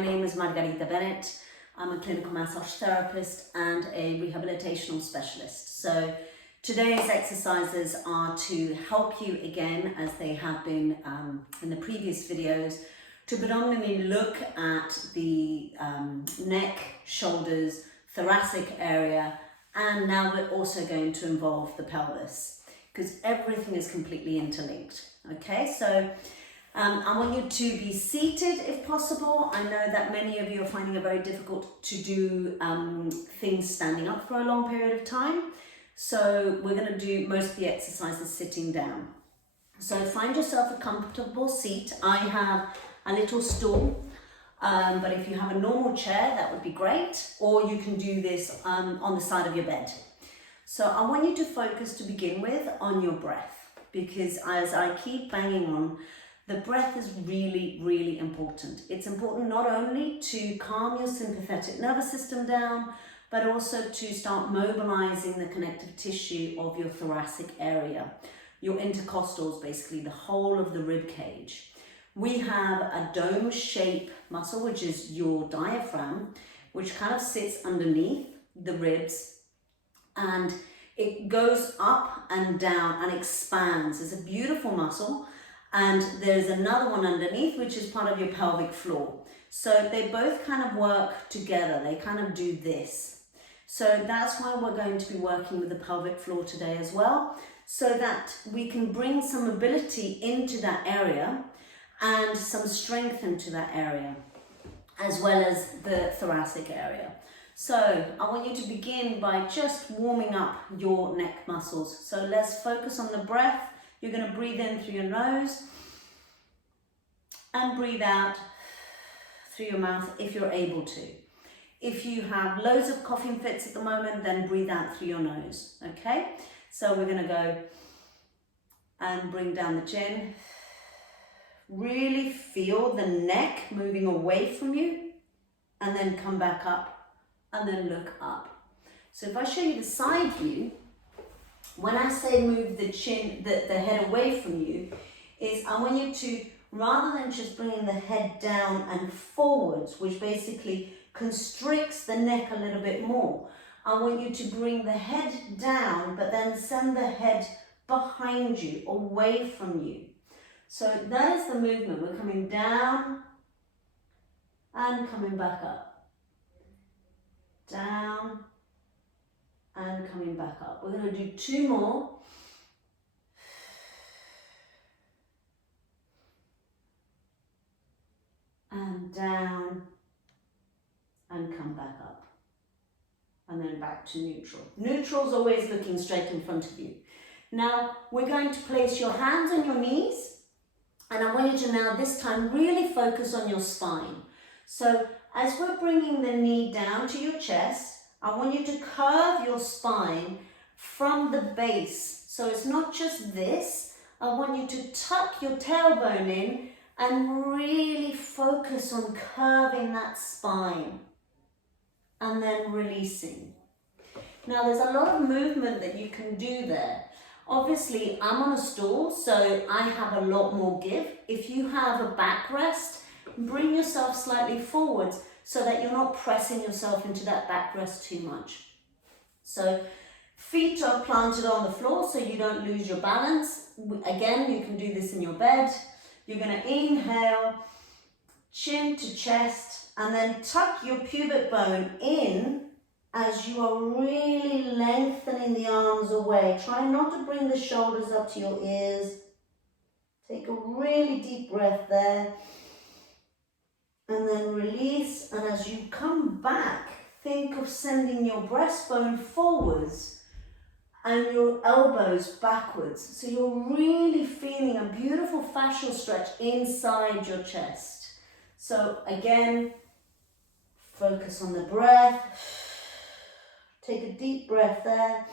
My name is Margarita Bennett. I'm a clinical massage therapist and a rehabilitational specialist. So today's exercises are to help you again, as they have been in the previous videos, to predominantly look at the neck, shoulders, thoracic area, and now we're also going to involve the pelvis because everything is completely interlinked. Okay, so I want you to be seated if possible. I know that many of you are finding it very difficult to do things standing up for a long period of time. So we're going to do most of the exercises sitting down. So find yourself a comfortable seat. I have a little stool, but if you have a normal chair, that would be great. Or you can do this on the side of your bed. So I want you to focus to begin with on your breath, because as I keep banging on, the breath is really, really important. It's important not only to calm your sympathetic nervous system down, but also to start mobilizing the connective tissue of your thoracic area, your intercostals, basically the whole of the rib cage. We have a dome shape muscle, which is your diaphragm, which kind of sits underneath the ribs, and it goes up and down and expands. It's a beautiful muscle. And there's another one underneath, which is part of your pelvic floor. So they both kind of work together. They kind of do this. So that's why we're going to be working with the pelvic floor today as well, so that we can bring some mobility into that area and some strength into that area, as well as the thoracic area. So I want you to begin by just warming up your neck muscles. So let's focus on the breath. You're going to breathe in through your nose and breathe out through your mouth if you're able to. If you have loads of coughing fits at the moment, then breathe out through your nose, okay? So we're going to go and bring down the chin. Really feel the neck moving away from you, and then come back up and then look up. So if I show you the side view, when I say move the chin, the head away from you, is I want you to, rather than just bringing the head down and forwards, which basically constricts the neck a little bit more, I want you to bring the head down, but then send the head behind you, away from you. So that is the movement. We're coming down and coming back up. Down and coming back up. We're going to do two more. And down and come back up. And then back to neutral. Neutral is always looking straight in front of you. Now we're going to place your hands on your knees, and I want you to now this time really focus on your spine. So as we're bringing the knee down to your chest, I want you to curve your spine from the base. So it's not just this. I want you to tuck your tailbone in and really focus on curving that spine and then releasing. Now there's a lot of movement that you can do there. Obviously I'm on a stool, so I have a lot more give. If you have a backrest, bring yourself slightly forwards, so that you're not pressing yourself into that backrest too much. So feet are planted on the floor so you don't lose your balance. Again, you can do this in your bed. You're going to inhale, chin to chest, and then tuck your pubic bone in as you are really lengthening the arms away. Try not to bring the shoulders up to your ears. Take a really deep breath there. And then release, and as you come back, think of sending your breastbone forwards and your elbows backwards. So you're really feeling a beautiful fascial stretch inside your chest. So again, focus on the breath. Take a deep breath there.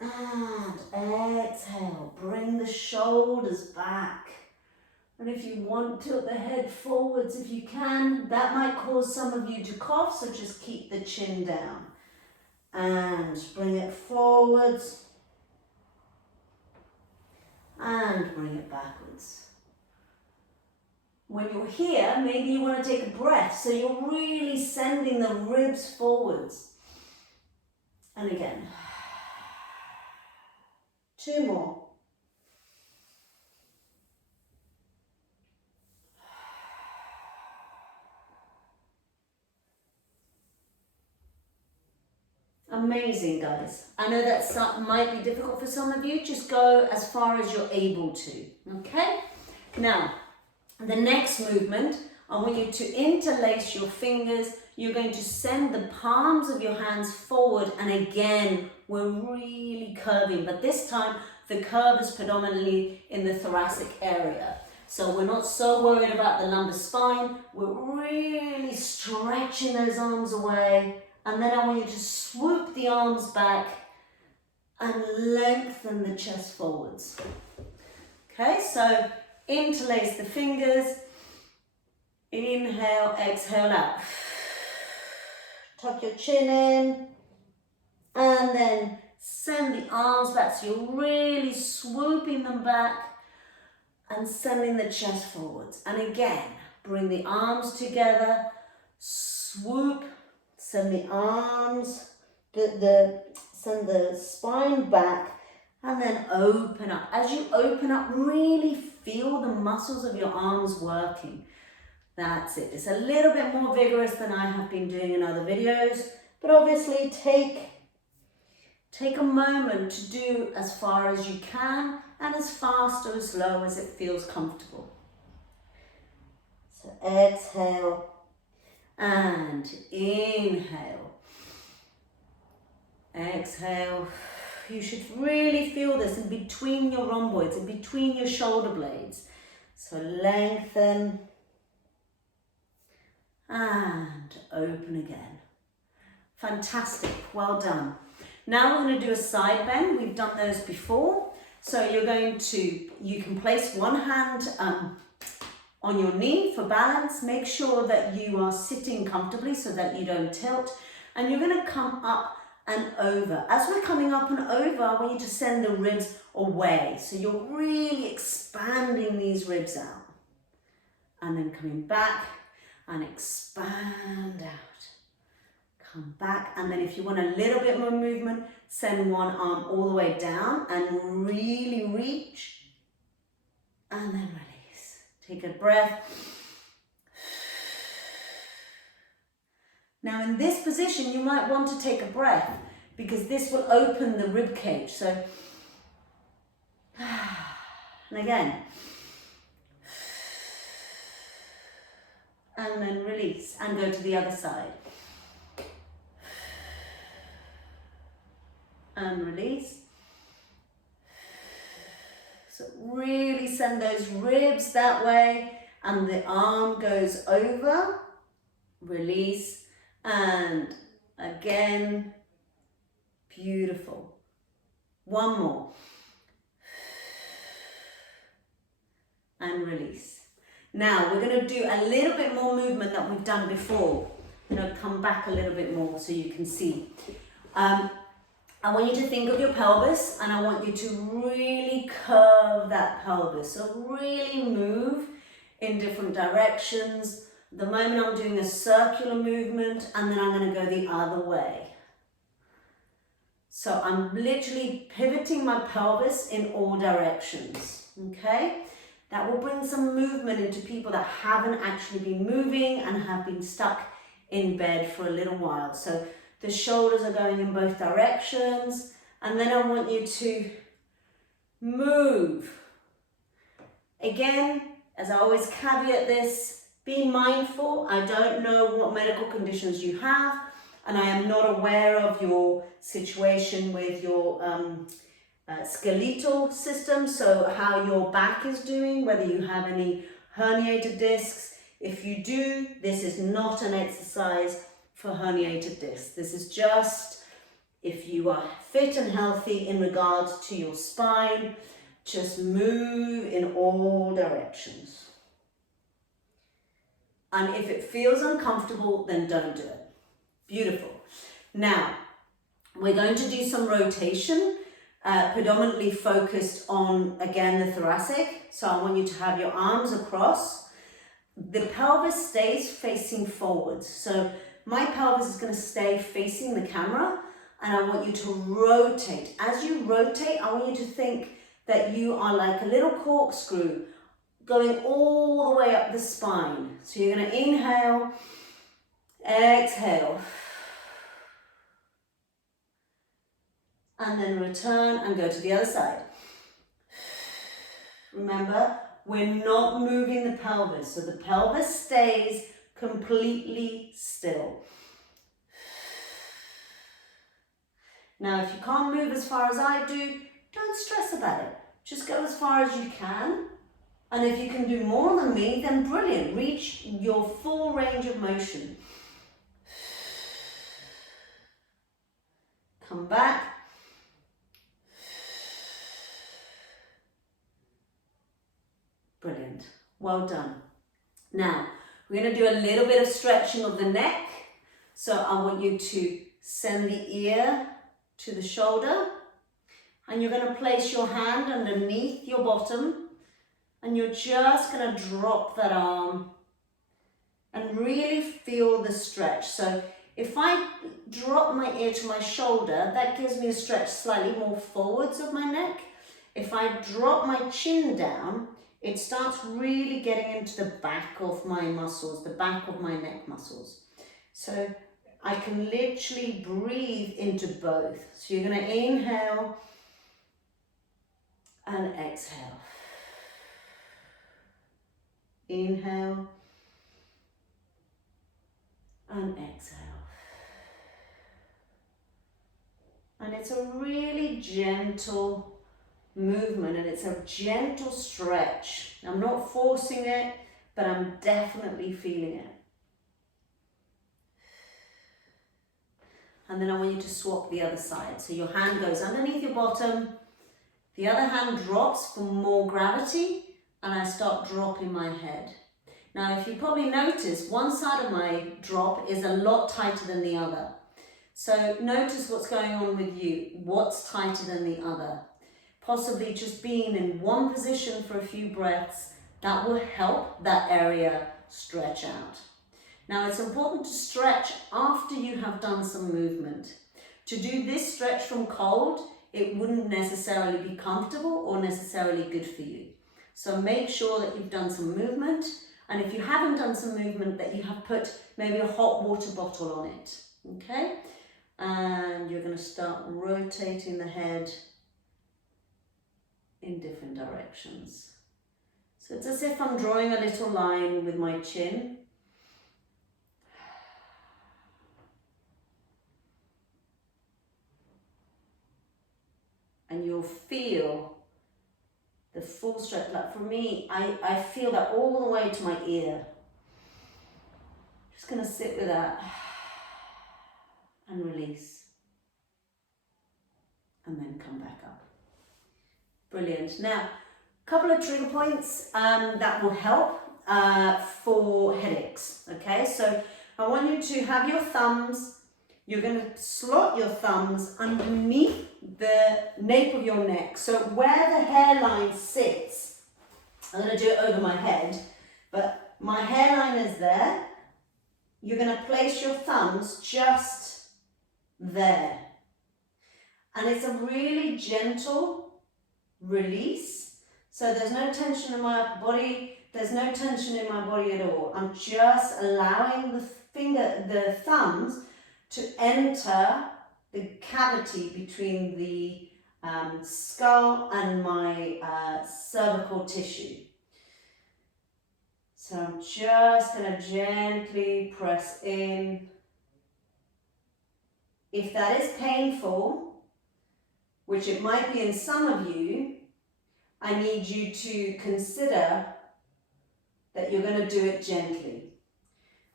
And exhale, bring the shoulders back. And if you want, tilt the head forwards if you can. That might cause some of you to cough, so just keep the chin down. And bring it forwards. And bring it backwards. When you're here, maybe you want to take a breath. So you're really sending the ribs forwards. And again. 2 more. Amazing, guys. I know that might be difficult for some of you. Just go as far as you're able to, okay? Now, the next movement, I want you to interlace your fingers. You're going to send the palms of your hands forward, and again, we're really curving, but this time the curve is predominantly in the thoracic area. So we're not so worried about the lumbar spine. We're really stretching those arms away. And then I want you to swoop the arms back and lengthen the chest forwards. Okay, so interlace the fingers. Inhale, exhale out. Tuck your chin in. And then send the arms back. So you're really swooping them back and sending the chest forwards. And again, bring the arms together. Swoop. Send the arms, send the spine back, and then open up. As you open up, really feel the muscles of your arms working. That's it. It's a little bit more vigorous than I have been doing in other videos, but obviously take a moment to do as far as you can and as fast or as slow as it feels comfortable. So exhale. And inhale, exhale. You should really feel this in between your rhomboids, in between your shoulder blades. So lengthen and open again. Fantastic, well done. Now we're going to do a side bend. We've done those before. So you can place one hand on your knee for balance. Make sure that you are sitting comfortably so that you don't tilt. And you're going to come up and over. As we're coming up and over, I want you to send the ribs away. So you're really expanding these ribs out. And then coming back and expand out. Come back. And then if you want a little bit more movement, send one arm all the way down and really reach. And then release. Take a breath. Now in this position, you might want to take a breath because this will open the rib cage. So, and again. And then release and go to the other side. And release. So really send those ribs that way, and the arm goes over, release, and again, beautiful. One more. And release. Now we're going to do a little bit more movement that we've done before. I'm going to come back a little bit more so you can see. I want you to think of your pelvis, and I want you to really curve that pelvis. So really move in different directions. At the moment I'm doing a circular movement, and then I'm going to go the other way. So I'm literally pivoting my pelvis in all directions, okay? That will bring some movement into people that haven't actually been moving and have been stuck in bed for a little while. So the shoulders are going in both directions, and then I want you to move. Again, as I always caveat this, be mindful. I don't know what medical conditions you have, and I am not aware of your situation with your skeletal system, so how your back is doing, whether you have any herniated discs. If you do, this is not an exercise for herniated discs. This is just if you are fit and healthy in regards to your spine, just move in all directions. And if it feels uncomfortable, then don't do it. Beautiful. Now, we're going to do some rotation, predominantly focused on, again, the thoracic. So I want you to have your arms across. the pelvis stays facing forwards. So my pelvis is going to stay facing the camera, and I want you to rotate. As you rotate, I want you to think that you are like a little corkscrew going all the way up the spine. So you're going to inhale, exhale, and then return and go to the other side. Remember, we're not moving the pelvis, so the pelvis stays completely still. Now, if you can't move as far as I do, don't stress about it. Just go as far as you can. And if you can do more than me, then brilliant. Reach your full range of motion. Come back. Brilliant. Well done. Now, we're going to do a little bit of stretching of the neck. So I want you to send the ear to the shoulder, and you're going to place your hand underneath your bottom, and you're just going to drop that arm and really feel the stretch. So if I drop my ear to my shoulder, that gives me a stretch slightly more forwards of my neck. If I drop my chin down, it starts really getting into the back of my muscles, the back of my neck muscles. So I can literally breathe into both. So you're going to inhale and exhale. Inhale and exhale. And it's a really gentle movement, and it's a gentle stretch. I'm not forcing it, but I'm definitely feeling it. And then I want you to swap the other side. So your hand goes underneath your bottom, the other hand drops for more gravity, and I start dropping my head. Now, if you probably notice, one side of my drop is a lot tighter than the other. So notice what's going on with you. What's tighter than the other? Possibly just being in one position for a few breaths, that will help that area stretch out. Now, it's important to stretch after you have done some movement. To do this stretch from cold, it wouldn't necessarily be comfortable or necessarily good for you. So make sure that you've done some movement, and if you haven't done some movement, that you have put maybe a hot water bottle on it, okay? And you're going to start rotating the head in different directions. So it's as if I'm drawing a little line with my chin. And you'll feel the full stretch. Like for me, I feel that all the way to my ear. Just going to sit with that and release. And then come back up. Brilliant. Now, a couple of trigger points that will help for headaches. Okay, so I want you to have your thumbs. You're going to slot your thumbs underneath the nape of your neck. So where the hairline sits, I'm going to do it over my head, but my hairline is there. You're going to place your thumbs just there. And it's a really gentle release. So there's no tension in my upper body. There's no tension in my body at all. I'm just allowing the thumbs to enter the cavity between the skull and my cervical tissue. So I'm just going to gently press in. If that is painful, which it might be in some of you, I need you to consider that you're going to do it gently.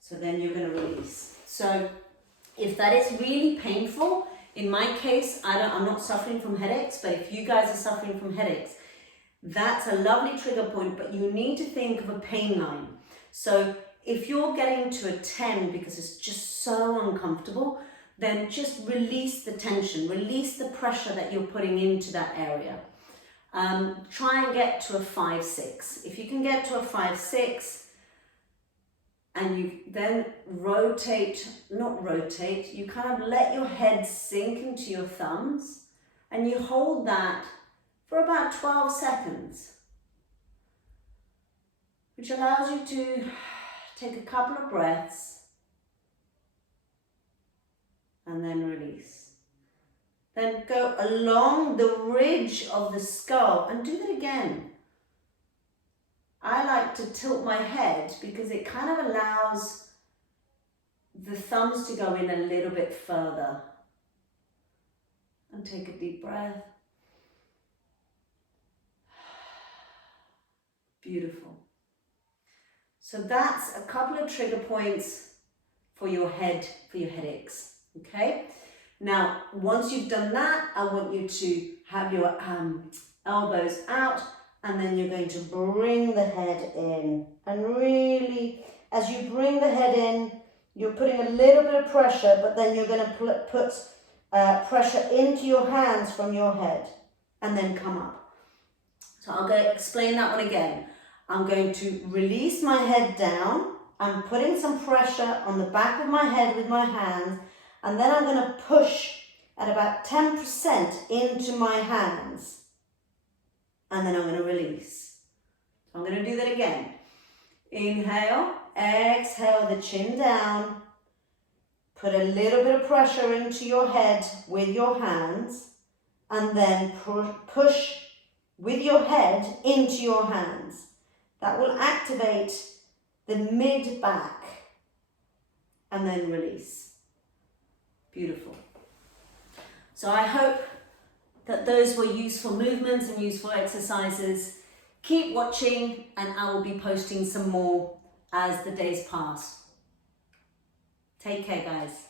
So then you're going to release. So if that is really painful, in my case, I'm not suffering from headaches, but if you guys are suffering from headaches, that's a lovely trigger point, but you need to think of a pain line. So if you're getting to a 10 because it's just so uncomfortable, then just release the tension, release the pressure that you're putting into that area. Try and get to a 5-6. If you can get to a 5-6, and you then you kind of let your head sink into your thumbs, and you hold that for about 12 seconds, which allows you to take a couple of breaths and then release. Then go along the ridge of the skull and do that again. I like to tilt my head because it kind of allows the thumbs to go in a little bit further. And take a deep breath. Beautiful. So that's a couple of trigger points for your head, for your headaches, okay? Now, once you've done that, I want you to have your elbows out, and then you're going to bring the head in. And really, as you bring the head in, you're putting a little bit of pressure, but then you're going to put pressure into your hands from your head, and then come up. So I'll go explain that one again. I'm going to release my head down. I'm putting some pressure on the back of my head with my hands, and then I'm going to push at about 10% into my hands, and then I'm going to release. So I'm going to do that again. Inhale, exhale the chin down, put a little bit of pressure into your head with your hands, and then push with your head into your hands. That will activate the mid-back, and then release. Beautiful. So I hope that those were useful movements and useful exercises. Keep watching, and I will be posting some more as the days pass. Take care, guys.